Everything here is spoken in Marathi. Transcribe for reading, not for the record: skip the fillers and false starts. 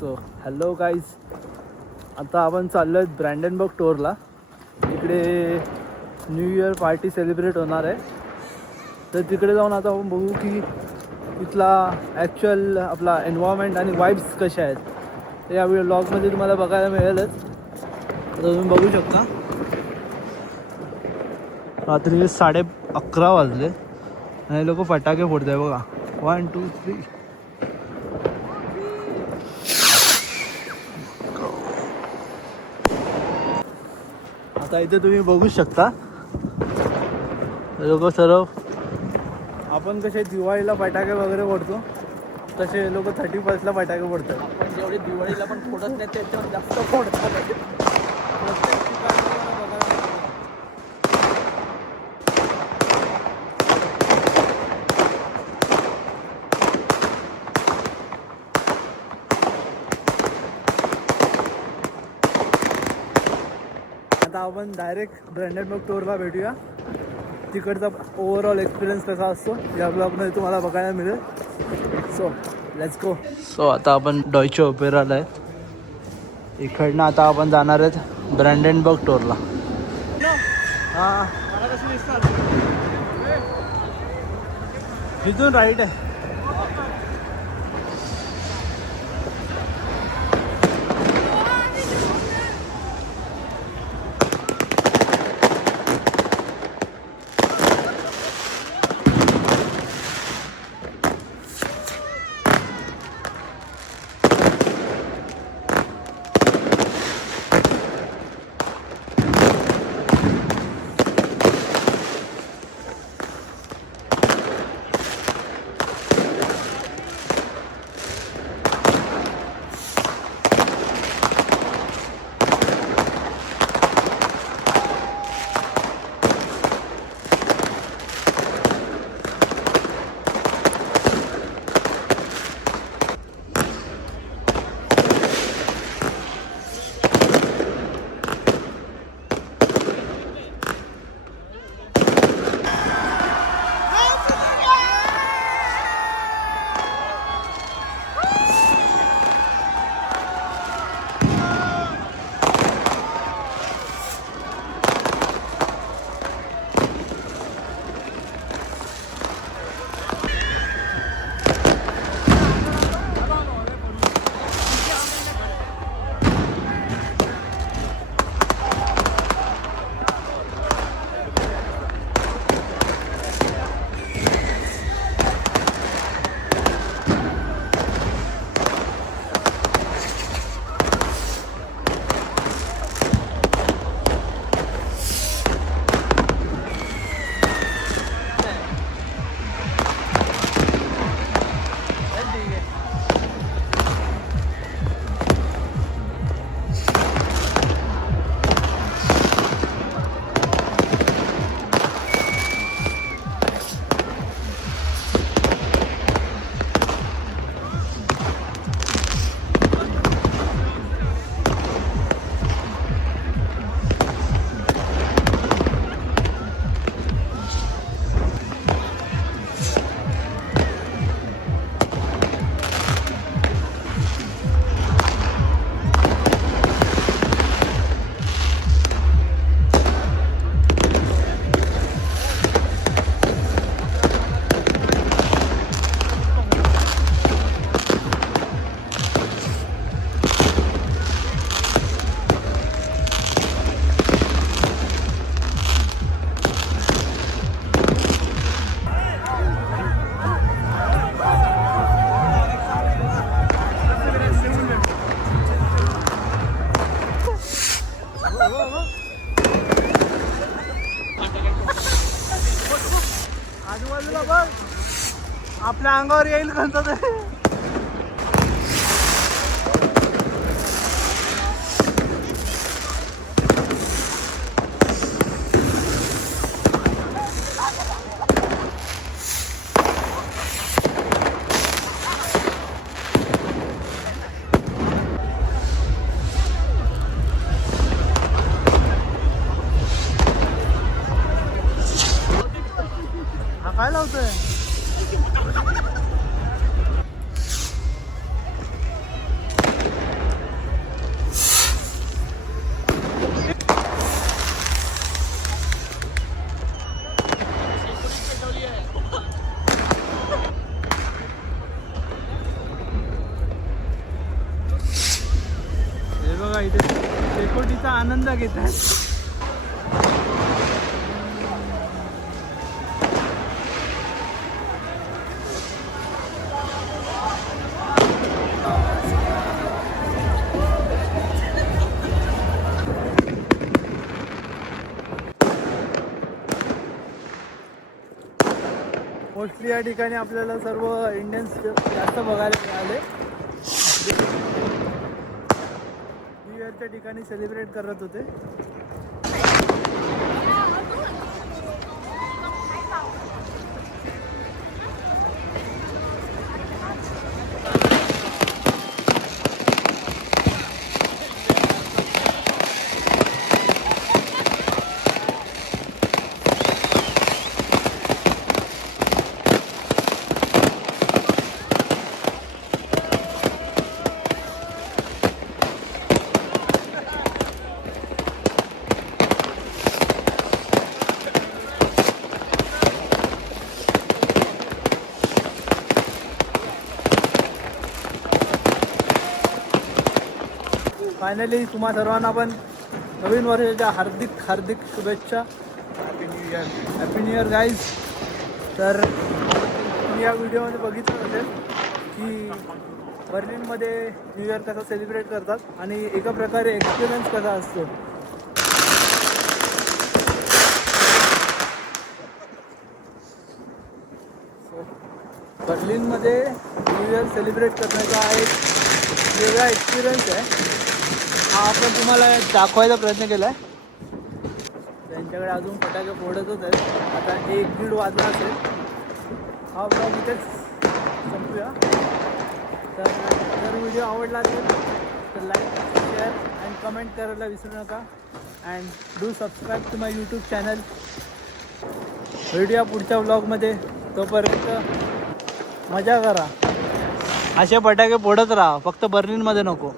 सो हॅलो गाईज, आता आपण चाललो आहेत ब्रँडनबर्ग टूरला. तिकडे न्यू इयर पार्टी सेलिब्रेट होणार आहे. तर तिकडे जाऊन आता आपण बघू की तिथला ॲक्च्युअल आपला एन्व्हायरमेंट आणि वाईब्स कशा आहेत ते या व्लॉगमध्ये तुम्हाला बघायला मिळेलच. तर तुम्ही बघू शकता रात्री 11:30 वाजले आणि लोक फटाके फोडत आहे बघा. 1 2 3. आता इथे तुम्ही बघू शकता लोक सर्व आपण कसे दिवाळीला फटाके वगैरे फोडतो तसे लोक 31st फटाके फोडतात. आपण जेवढे दिवाळीला पण फोडत नाही त्याच्यावर जास्त फोडतात. प्रत्येक ठिकाणी बघायला मिळतं. आता आपण डायरेक्ट ब्रँडनबर्ग टूरला भेटूया. तिकडचा ओव्हरऑल एक्सपिरियन्स कसा असतो या ब्लॉगमध्ये तुम्हाला बघायला मिळेल. So let's go. सो आता आपण डॉयचे ओपेराला आहे. इकडनं आता आपण जाणार आहेत ब्रँडनबर्ग टूरला. हां, इथून राईट आहे. आजूबाजूला बघ, आपल्या अंगावर येईल कोणतं ते. हा काय लावतोय? बघा इथे शेकोटीचा आनंद घेत आहे. मोस्टली या ठिकाणी आपल्याला सर्व इंडियन्स जास्त बघायला मिळाले. न्यू इयरच्या ठिकाणी सेलिब्रेट करत होते. फायनली तुम्हा सर्वांना पण नवीन वर्षाच्या हार्दिक हार्दिक शुभेच्छा. Happy new year. Happy new year guys. तर तुम्ही या व्हिडिओमध्ये बघितलं असेल की बर्लिनमध्ये न्यू इयर कसं सेलिब्रेट करतात आणि एका प्रकारे एक्सपिरियन्स कसा असतो. बर्लिनमध्ये न्यू इयर सेलिब्रेट करण्याचा हा एक वेगळा एक्सपिरियन्स आहे. हा आपण तुम्हाला दाखवायचा प्रयत्न केला आहे. त्यांच्याकडे अजून फटाके फोडतच आहेत. आता 1-1:30 वाजला असेल. हा ब्लॉग इथेच संपूया. तर जर व्हिडिओ आवडला असेल तर लाईक शेअर अँड कमेंट करायला विसरू नका. And do subscribe to my YouTube channel. भेटूया पुढच्या ब्लॉगमध्ये. तोपर्यंत मजा करा. असे फटाके फोडत राहा, फक्त बर्लिनमध्ये नको.